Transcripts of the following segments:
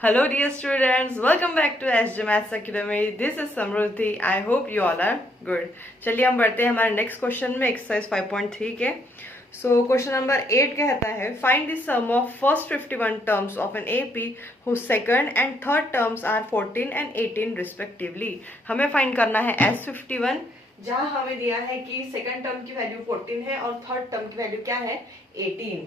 Hello dear students, welcome back to SJ Maths Academy. This is Samruddhi. I hope you all are good. चलिए हम बढ़ते हैं हमारे next question में exercise 5.3 के. सो क्वेश्चन नंबर 8 कहता है find the sum of first 51 terms of an AP whose second and third terms are 14 and 18 respectively. हमें फाइंड करना है S51 जहां हमें दिया है कि सेकंड टर्म की वैल्यू 14 है और थर्ड टर्म की वैल्यू क्या है 18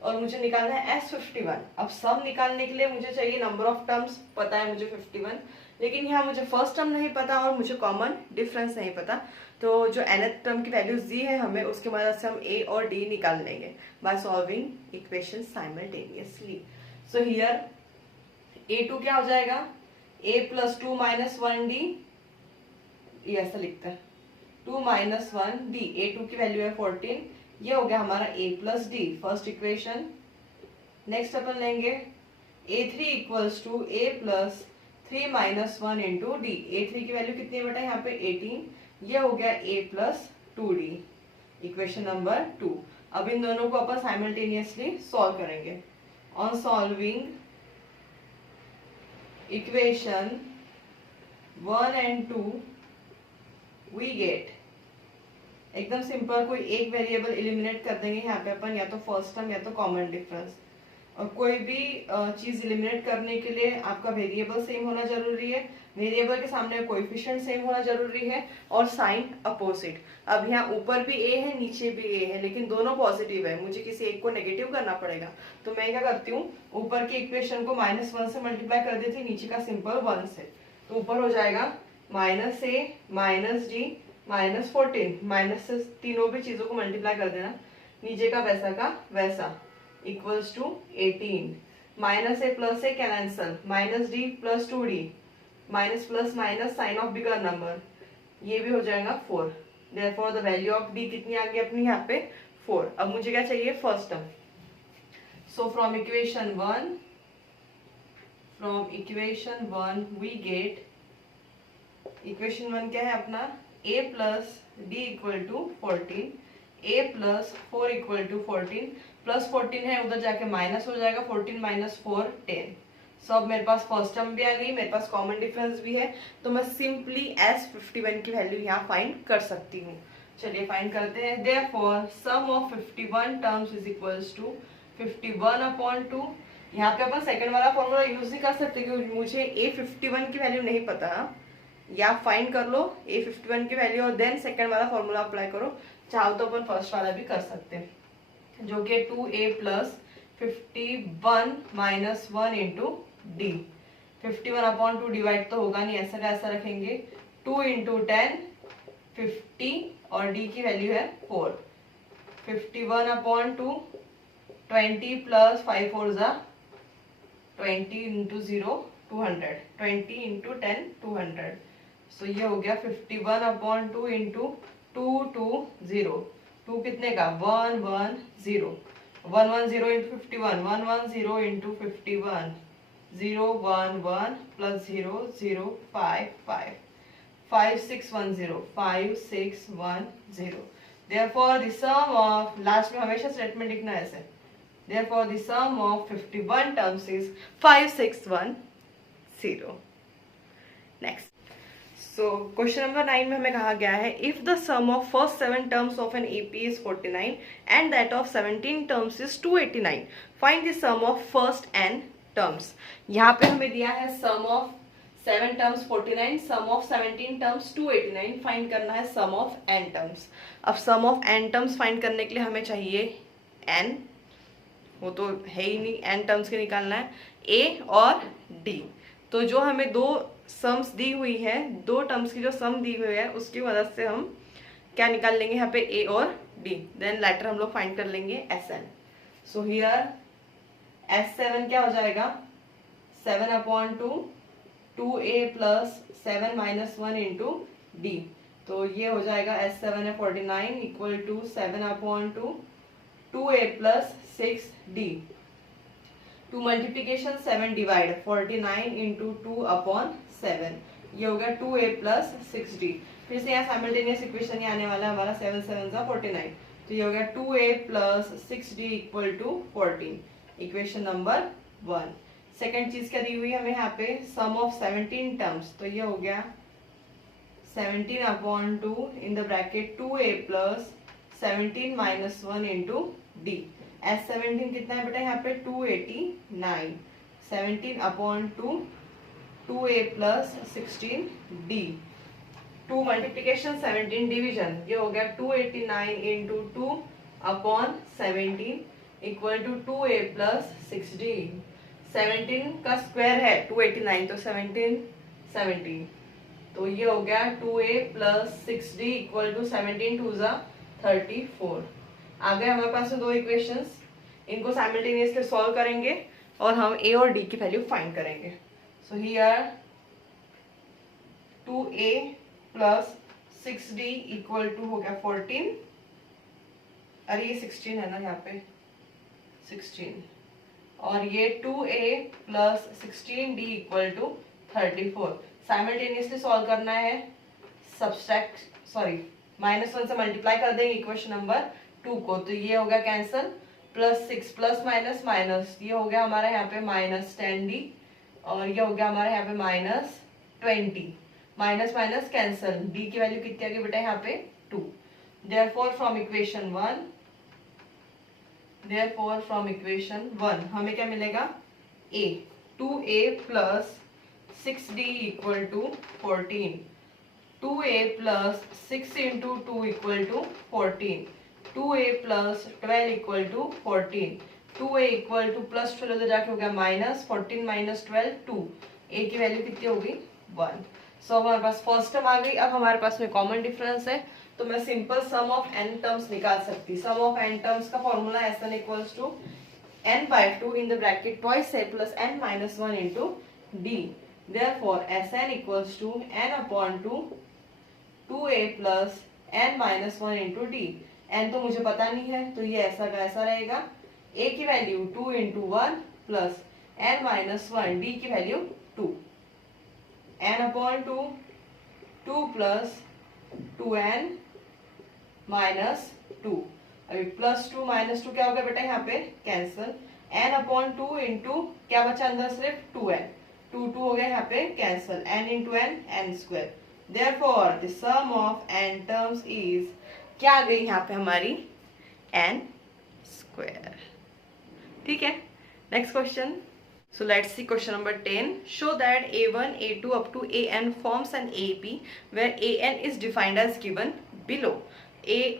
और मुझे निकालना है S51. अब सम निकालने के लिए मुझे चाहिए नंबर ऑफ टर्म्स, पता है मुझे 51, लेकिन यहाँ मुझे फर्स्ट टर्म नहीं पता और मुझे कॉमन डिफरेंस नहीं पता. तो जो nth टर्म की वैल्यूज दी है हमें उसकी मदद से हम a और d निकाल लेंगे by solving equation simultaneously. So here a2 क्या हो जाएगा a + 2 - 1d, ये ऐसा लिखते हैं 2 - 1d. a2 की वैल्यू है 14. ये हो गया हमारा a + d first equation. Next अपन लेंगे a3 = a + 3 - 1 × d. a3 की वैल्यू कितनी है बेटा यहाँ पे 18. ये हो गया a + 2d इक्वेशन नंबर 2. अब इन दोनों को अपन साइमल्टेनियसली सॉल्व करेंगे. On solving equation 1 and 2 we get, एकदम सिंपल कोई एक वेरिएबल एलिमिनेट कर देंगे यहाँ पे अपन, या तो फर्स्ट टर्म या तो कॉमन डिफरेंस. और कोई भी चीज एलिमिनेट करने के लिए आपका वेरिएबल सेम होना जरूरी है, वेरिएबल के सामने कोएफिशिएंट सेम होना जरूरी है और साइन अपोजिट. अब यहाँ ऊपर भी a है नीचे भी a है लेकिन दोनों पॉजिटिव है, मुझे किसी एक को नेगेटिव करना पड़ेगा. तो मैं क्या करती हूँ ऊपर की इक्वेशन को -1 से मल्टीप्लाई कर देती हूँ, नीचे का सिंपल 1 से. तो ऊपर हो जाएगा -a - d -14, माइनस से तीनों भी चीजों को मल्टीप्लाई कर देना, नीचे का वैसा इक्वल्स टू 18. -a + a कैंसल, -d + 2d, minus plus minus sign of bigger number, ये भी हो जाएगा 4. Therefore the value of d कितनी आ गई अपनी यहाँ पे 4. अब मुझे क्या चाहिए first term. So from equation 1 we get, equation 1 क्या है अपना a + d = 14, a + 4 = 14, प्लस 14 है उधर जाके माइनस हो जाएगा 14 - 4 10. सो अब मेरे पास फर्स्ट टर्म भी आ गई, मेरे पास कॉमन डिफरेंस भी है, तो मैं सिंपली S51 की वैल्यू यहाँ फाइंड कर सकती हूँ. चलिए फाइंड करते हैं. Therefore sum of 51 terms is equals to 51/2. यहाँ पे अपन सेकंड वाला फॉर्मूला यूज नहीं कर सकते क्योंकि मुझे A51 की वैल्यू नहीं पता. या फाइंड कर लो A51 की वैल्यू और देन सेकंड वाला फॉर्मूला अप्लाई करो. चाहो तो अपन फर्स्ट वाला भी कर सकते हैं जो कि 2a + 51 - 1 × d. 51/2 डिवाइड तो होगा नहीं, ऐसा का ऐसा रखेंगे. 2 × 10 50 और d की वैल्यू है 4. 51/2 20 + 5 4 20 × 0 200, 20 × 10 200. सो ये हो गया 51/2 × 2 2 0. 2 कितने का 1 1 0, 1 1 0 × 51, 1 1 0 × 51, 0 1 1 + 0 0 5 5, 5 6 1 0, 5 6 1 0. Therefore the sum of, last में हमेशा स्टेटमेंट लिखना है ऐसे, therefore the sum of 51 terms is 5610. Next. So question number 9 में हमें कहा गया है if the sum of first 7 terms of an AP is 49 and that of 17 terms is 289, find the sum of first n terms. यहाँ पे हमें दिया है sum of 7 terms 49, sum of 17 terms 289, find करना है सम ऑफ n टर्म्स. अब sum of n terms find करने के लिए हमें चाहिए n, वो तो है ही नहीं, n टर्म्स के निकालना है a और d. तो जो हमें दो सम्स दी हुई है, दो टर्म्स की जो सम दी हुई है उसकी मदद से हम क्या निकाल लेंगे यहाँ पे a और d. देन लेटर हम लोग फाइंड कर लेंगे Sn. सो हियर S7 क्या हो जाएगा 7/2 2a + 7 - 1 × d. तो ये हो जाएगा S7 है 49 = 7/2 2a + 6d. 2 मल्टीप्लीकेशन 7 डिवाइड 49 × 2/7, ये हो गया 2a + 6d. फिर से यहाँ साइमल्टेनियस इक्वेशन आने वाला है हमारा 7 7 49, तो ये हो गया 2a + 6d = 14 equation number 1. Second चीज क्या दी हुई है हमें यहाँ पे, सम ऑफ 17 टर्म्स, तो ये हो गया 17/2 इन the bracket 2a plus 17 minus 1 into D. S 17 कितना है बेटा यहाँ पे 289, 17/2 2a plus 16d, 2 multiplication 17 division, ये हो गया 289 into 2/17 equal to 2a plus 6d। 17 का स्क्वायर है 289, तो 17 तो ये हो गया 2a plus 6d equal to 17 2 जा 34। आ गए हमारे पास में दो इक्वेशंस, इनको साइमल्टेनियसली सॉल्व करेंगे और हम a और d की वैल्यू फाइंड करेंगे। So here 2a plus 6d equal to हो गया 14, अरे ये 16 है ना यहाँ पे 16, और ये 2a plus 16d equal to 34। Simultaneously solve करना है, सब्सट्रैक्ट सॉरी -1 से मल्टीप्लाई कर देंगे इक्वेशन नंबर 2 को, तो ये हो गया cancel, plus 6 plus minus minus, ये हो गया हमारा यहाँ पे -10d, और ये हो गया हमारा यहाँ पे -20, माइनस माइनस कैंसल, d की वैल्यू कितनी आ गई बेटा यहाँ पे 2। देयरफॉर फ्रॉम इक्वेशन 1 हमें क्या मिलेगा, a 2a plus 6d equal to 14, 2a plus 6 into 2 equal to 14, 2a plus 12 equal to 14, 2a equal to plus 12 उधर जाके हो गया -14 माइनस 12 2, a की वैल्यू कितनी हो गई 1। सो हमारे पास फर्स्ट टर्म आ गई। अब हमारे पास में कॉमन डिफरेंस है, तो मैं simple sum of n terms निकाल सकती। सम ऑफ n टर्म्स का formula Sn equals to n/2 in the bracket twice a plus n minus 1 into d। Therefore Sn equals to n/2 2a plus n minus 1 into d। n तो मुझे पता नहीं है, तो ये ऐसा का ऐसा रहेगा। a की value 2 into 1 plus n minus 1, d की value 2, n/2 2 plus 2n minus 2, अभी प्लस 2 माइनस 2 क्या हो गया बेटा यहाँ पे कैंसल, n/2 इंटू क्या बचा अंदर सिर्फ 2n, 2 हो गया यहाँ पे cancel, n into n square. Therefore the sum of n terms is, क्या आ गई यहाँ पे हमारी n स्क्वायर। ठीक है, next question. So let's see question number 10. Show that A1, A2 up to AN forms an AP where AN is defined as given below.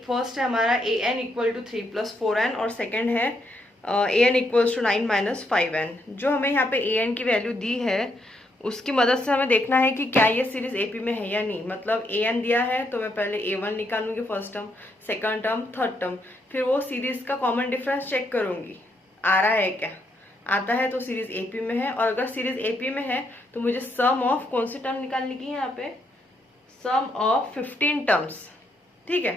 First है हमारा AN equal to 3 plus 4n और second है AN equals to 9 minus 5n। जो हमें यहाँ पे AN की value दी है उसकी मदद से हमें देखना है कि क्या ये सीरीज AP में है या नहीं। मतलब AN दिया है तो मैं पहले A1 निकालूंगी first term, second term, third term, फिर वो सीरीज का कॉमन डिफरेंस चेक करूंगी आ रहा है क्या। आता है तो सीरीज एपी में है, और अगर सीरीज एपी में है तो मुझे सम ऑफ कौन सी टर्म निकालने की है यहाँ पे, सम ऑफ 15 टर्म्स। ठीक है,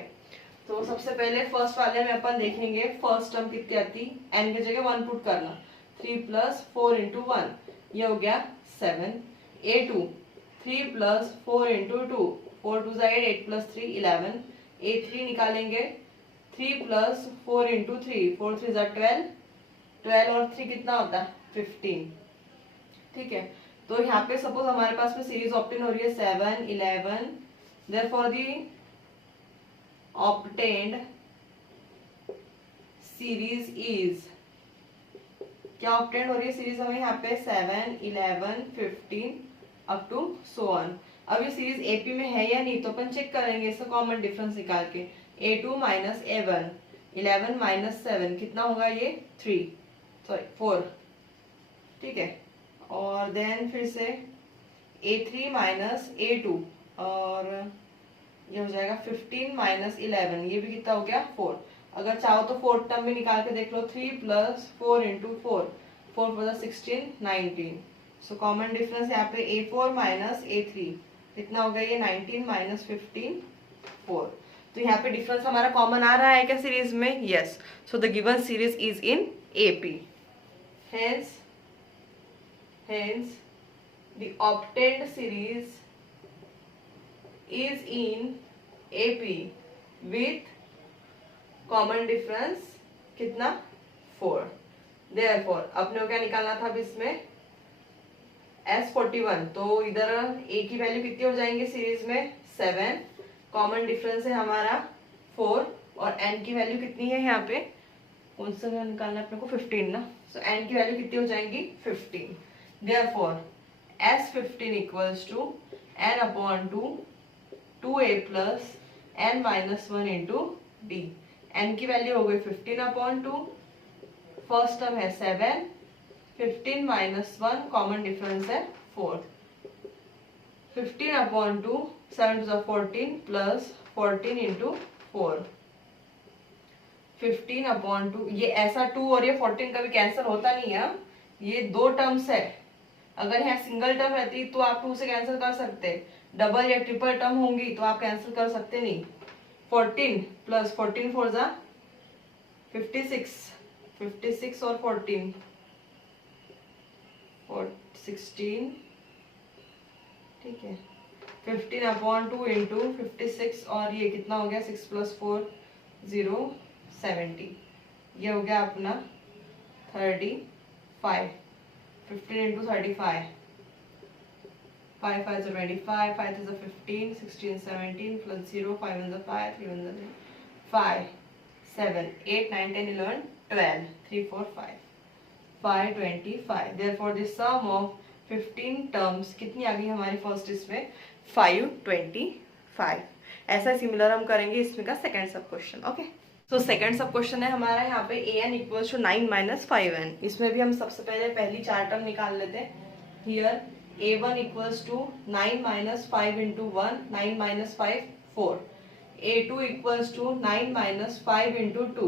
तो सबसे पहले फर्स्ट वाले में अपन देखेंगे फर्स्ट टर्म कितनी आती, n की जगह 1 पुट करना, 3 प्लस 4 इंटू 1, ये हो गया 7। A2 3 plus 4 into 2, 4 2 8, 8 plus 3 11। A3 निकालेंगे 3 प्लस 4 इंटू 3, 4 3 12, 12 और 3 कितना होता है 15। ठीक है, तो यहाँ पे सपोज हमारे पास में सीरीज ऑप्टेन हो रही है 7 11, therefore the obtained series is, क्या ऑप्टेन्ड हो रही है सीरीज हमें यहाँ पे 7 11 15 अप टू सो ऑन। अब ये सीरीज एपी में है या नहीं तो अपन चेक करेंगे इसका कॉमन डिफरेंस निकाल के, A2 माइनस A1, 11 माइनस 7 कितना होगा ये 4। ठीक है, और देन फिर से A3 माइनस A2, और ये हो जाएगा 15 माइनस 11, ये भी कितना हो गया 4। अगर चाहो तो फोर्थ टर्म में निकाल के देख लो, 3 plus 4 into 4, 4 plus 16 19। So common difference यहाँ पे A4 माइनस A3 कितना हो गया ये 19 माइनस 15 4। तो यहाँ पे डिफरेंस हमारा कॉमन आ रहा है क्या सीरीज में, yes. So the given series is in AP। Hence the obtained series is in AP with common difference कितना 4। Therefore अपने को क्या निकालना था अब इसमें S41, तो इधर a की वैल्यू कितनी हो जाएंगी सीरीज में 7, कॉमन डिफरेंस है हमारा 4, और n की वैल्यू कितनी है यहाँ पे, कौन सा निकालना है अपने को 15 ना, सो n की वैल्यू कितनी हो जाएंगी 15. Therefore S15 equals to n upon 2a plus n minus 1 into D. n की वैल्यू हो गई 15 अपॉन 2, फर्स्ट टर्म है 7, 15 माइनस 1 कॉमन डिफरेंस है 4, 15 upon 2, 7 two 14 plus 14 into 4, 15 upon 2. ये ऐसा 2 और ये 14 कभी कैंसिल होता नहीं है, ये दो टर्म्स है. अगर यहाँ सिंगल टर्म रहती तो आप 2 से कैंसिल कर सकते, डबल या ट्रिपल टर्म होंगी तो आप कैंसिल कर सकते नहीं. 14 प्लस 14 फोर जा 56, 56 और 14 16, ठीक है. 15 अपॉन 2 इंटू 56, और ये कितना हो गया 6 प्लस 4 0 70. ये हो गया अपना 35. 15 into 35, 5 5 25, 5 is 15, 16 17 plus 0, 5 1 5, 3 1 5, 7 8 9 10 11 12, 3 4 5, 525. Therefore the sum of 15 terms कितनी आ गई हमारी फर्स्ट इसमें 525. ऐसा सिमिलर हम करेंगे इसमें का सेकंड सब क्वेश्चन. ओके, तो सेकंड सब क्वेश्चन है हमारा यहाँ पे an equals to 9 minus 5n. इसमें भी हम सबसे पहले पहली चार टर्म निकाल लेते हैं. Here a1 equals to 9 minus 5 into 1, 9 minus 5 4. a2 equals to 9 minus 5 into 2,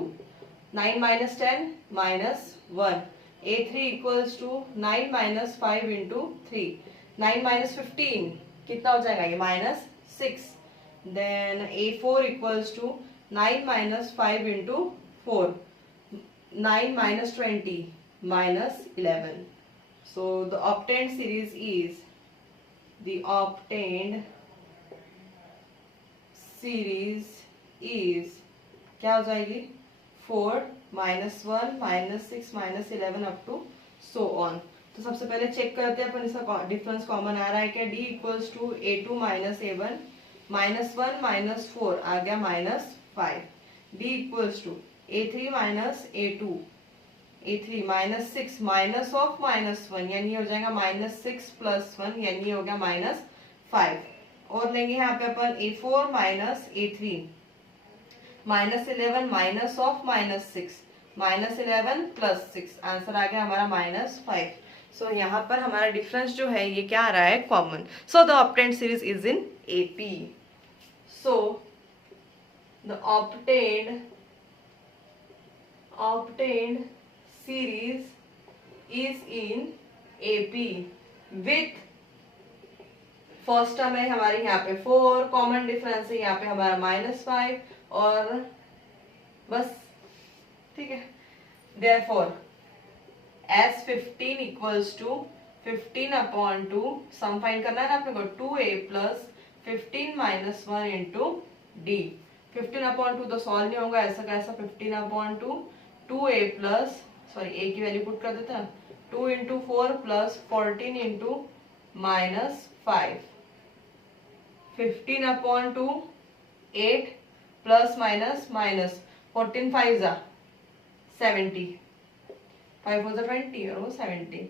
9 minus 10 minus 1. a3 equals to 9 minus 5 into 3, 9 minus 15 कितना हो जाएगा ये minus 6. Then a4 equals to 9 minus 5 into 4, 9 minus 20 minus 11. So the obtained series is, the obtained series is क्या हो जाएगी 4 minus 1 minus 6 minus 11 up to so on. तो सबसे पहले चेक करते हैं अपन इसका डिफरेंस कॉमन आ रहा है क्या. d equals to a2 minus a1, minus 1 minus 4 आ गया minus 5. d equals to a3 minus a2, a3 minus 6 minus of minus 1, यानी हो जाएगा माइनस 6 प्लस 1, यानी हो गया माइनस 5. और लेंगे यहाँ पे अपन a4 minus a3, minus 11 minus of minus 6, minus 11 plus 6, answer आ गया हमारा माइनस 5. सो यहाँ पर हमारा डिफरेंस जो है ये क्या आ रहा है common. So the obtained series is in AP. So the obtained series is in AP with first term है हमारे यहाँ पे 4, कॉमन डिफरेंस है यहाँ पे हमारा माइनस 5, और बस ठीक है. Therefore S15 equals to 15 upon 2, sum find करना है ना अपने को, 2a plus 15 minus 1 into D. 15 upon 2 तो सॉल्व नहीं होगा ऐसा कैसा. 15 upon 2, 2a plus, sorry a की वैल्यू पुट कर देता है, 2 into 4 plus 14 into minus 5. 15 upon 2, 8 plus minus minus 14 5 जा 70, 5 4 20 और 70.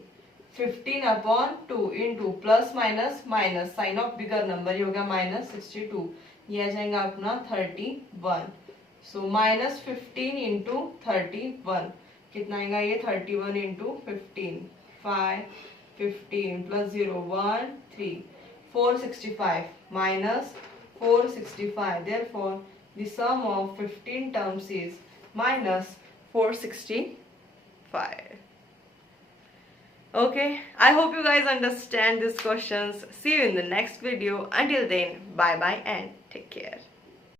15 upon 2 into plus minus minus sign of bigger number, ये हो गया माइनस 62, ये आ जाएगा अपना 31. सो माइनस 15 इंटू 31 कितना आएगा ये 31 into 15, 5 15 plus 0 1 3, 465 minus 465. Therefore the sum of 15 terms is minus 465. Okay, I hope you guys understand these questions. See you in the next video. Until then, bye bye and take care.